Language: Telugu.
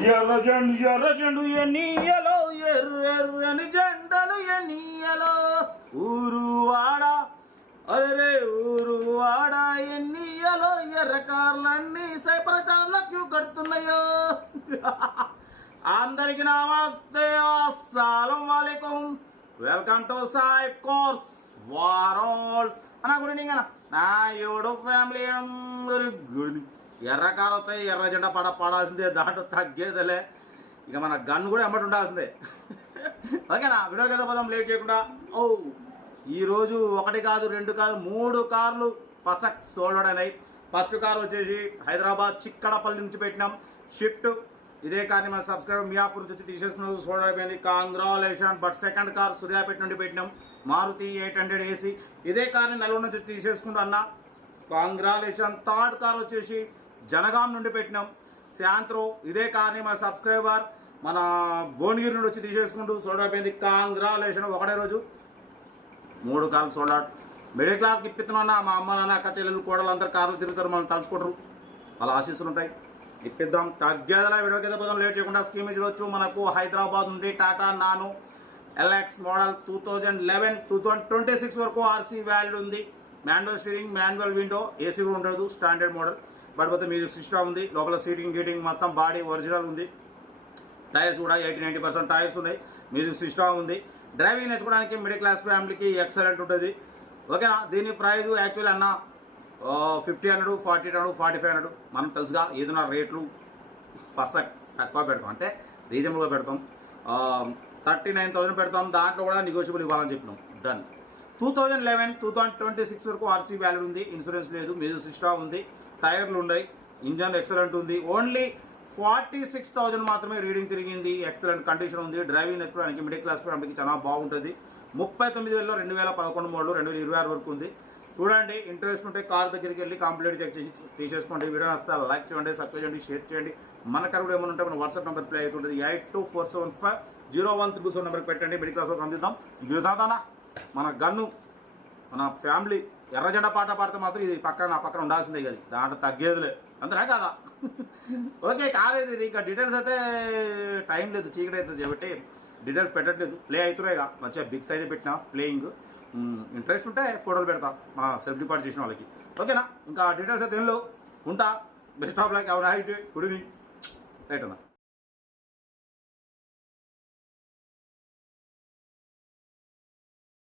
ఎర్ర జెండు ఎర్ర జెండు ఎన్నియలో? ఎర్రెర్రని జెండలు ఎన్నియలో? ఊరు వాడ అరే ఊరు వాడ ఎన్నియలో? ఎర్ర కార్లన్నీ సైప్రచారంలో క్యూ కడుతున్నాయో? అందరికి నమస్తే అస్సలం వాలేకుం. Welcome to Sai course వారోల్. అన్న గుడ్ ఈవినింగ్ అన్న. నా యూట్యూబ్ ఫ్యామిలీ గుడ్ ఈవినింగ్. ఎర్రకాలతో వస్తాయి ఎర్ర జెండా పడ పడాల్సిందే దాంట్లో తగ్గేదలే. ఇక మన గన్ కూడా ఎమ్మటి ఉండాల్సిందే. ఓకేనా? వీడియో కదా పదం లేట్ చేయకుండా. ఓ ఈరోజు ఒకటి కాదు రెండు కాదు మూడు కార్లు పసక్ సోల్డ్ అయినాయి. ఫస్ట్ కార్ వచ్చేసి హైదరాబాద్ చిక్కడపల్లి నుంచి పెట్టినాం. షిఫ్ట్. ఇదే కార్ని మన సబ్స్క్రైబర్ మియాపూర్ నుంచి వచ్చి తీసేసుకున్నారు. సోల్డ్ అయిపోయింది. Congratulation but second car Suryapet నుండి పెట్టినాం. Maruti eight hundred AC. ఇదే కార్ని నలుగురు నుంచి తీసుకుంటా అన్న కాంగ్రాలేషన్ థర్డ్ కార్ వచ్చేసి జనగాం నుండి పెట్టినాం. శాంత్రో ఇదే కార్ని మన సబ్స్క్రైబర్ మన భువనగిరి నుండి వచ్చి తీసేసుకుంటూ సోల్డ్ అయిపోయింది. కాంగ్రాలేషన్ ఒకటే రోజు. మూడు కార్లు సోల్డ్ అవుట్ మిడిల్ క్లాస్కి ఇప్పిస్తున్నా మా అమ్మ నాన్న అక్క చెల్లెలు కోడలు అందరు కార్లు తిరుగుతారు మనం తలుచుకుంటారు. అలా ఆశీస్సులు ఉంటాయి. ఇప్పిద్దాం. తగ్గేదలా వీడియో కింద పోదాం. లేట్ చేయకుండా స్కీమ్ చూడొచ్చు మనకు హైదరాబాద్ నుండి Tata Nano LX model two thousand eleven two thousand twenty six వరకు ఆర్సీ వాల్యూ ఉంది. Manual steering manual window AC కూడా ఉండదు. స్టాండర్డ్ మోడల్ బట్ పోతే మ్యూజిక్ సిస్టమ్ ఉంది. లోపల సీటింగ్ గీటింగ్ మొత్తం బాడీ ఒరిజినల్ ఉంది. టైర్స్ కూడా ఎయిటీ నైంటీ పర్సెంట్ టైర్స్ ఉన్నాయి. మ్యూజిక్ సిస్టమ్ ఉంది. డ్రైవింగ్ నేర్చుకోవడానికి మిడిల్ క్లాస్ ఫ్యామిలీకి ఎక్సలెంట్ ఉంటుంది. ఓకేనా? దీని ప్రైజ్ యాక్చువల్ అన్న fifty hundred forty hundred forty five hundred. మనం తెలుసుగా ఏదైనా రేట్లు ఫస్ట్ తక్కువ పెడతాం. అంటే రీజనబుల్గా పెడతాం. థర్టీ నైన్ థౌసండ్ పెడతాం. దాంట్లో కూడా నెగోషియబుల్ ఇవ్వాలని చెప్పినాం. Done two thousand eleven two thousand twenty six వరకు ఆర్సీ వ్యాల్యూ ఉంది. ఇన్సూరెన్స్ లేదు. మ్యూజిక్ సిస్టమ్ ఉంది. టైర్లు ఉన్నాయి ఇంజన్ ఎక్సలెంట్ ఉంది. ఓన్లీ ఫార్టీ సిక్స్ థౌజండ్ మాత్రమే రీడింగ్ తిరిగింది ఎక్సలెంట్ కండిషన్ ఉంది. డ్రైవింగ్ నేర్చుకోవడానికి మిడిల్ క్లాస్ ఫ్యామిలీకి చాలా బాగుంటుంది. ముప్పై తొమ్మిది వేలలో రెండు వేల పదకొండు మోడలు రెండు వేల ఇరవై ఆరు వరకు ఉంది. చూడండి ఇంట్రెస్ట్ ఉంటే కార్ దగ్గరికి వెళ్ళి కంప్లీట్ చెక్ చేసి తీసేసుకోండి. వీడియో నస్తే లైక్ చేయండి సబ్స్క్రైబ్ చేయండి షేర్ చేయండి. మన కరుడు ఏమైనా ఉంటే మన వాట్సాప్ నెంబర్ ప్లే అవుతుంటుంది. Eight two four seven five zero one triple seven నెంబర్కి పెట్టండి. మిడిల్ క్లాస్ వరకు అందిద్దాం. ఇది మన గన్ను మన ఫ్యామిలీ ఎర్రజెండ పాట పాడితే మాత్రం ఇది పక్కన నా పక్కన ఉండాల్సిందే కదా దాంట్లో తగ్గేదిలే. అంతనే కాదా? ఓకే కాలేదు ఇది. ఇంకా డీటెయిల్స్ అయితే టైం లేదు చీకటి అవుతుంది కాబట్టి డీటెయిల్స్ పెట్టట్లేదు. ప్లే అవుతున్నాయిగా మంచిగా బిగ్ సైజ్ పెట్టినా ప్లేయింగ్. ఇంట్రెస్ట్ ఉంటే ఫోటోలు పెడతా మా సెల్ఫ్ డిపార్ట్ చేసిన వాళ్ళకి. ఓకేనా? ఇంకా డీటెయిల్స్ అయితే ఏం లేవు. ఉంటా. Best of like our height good evening right అన్నా.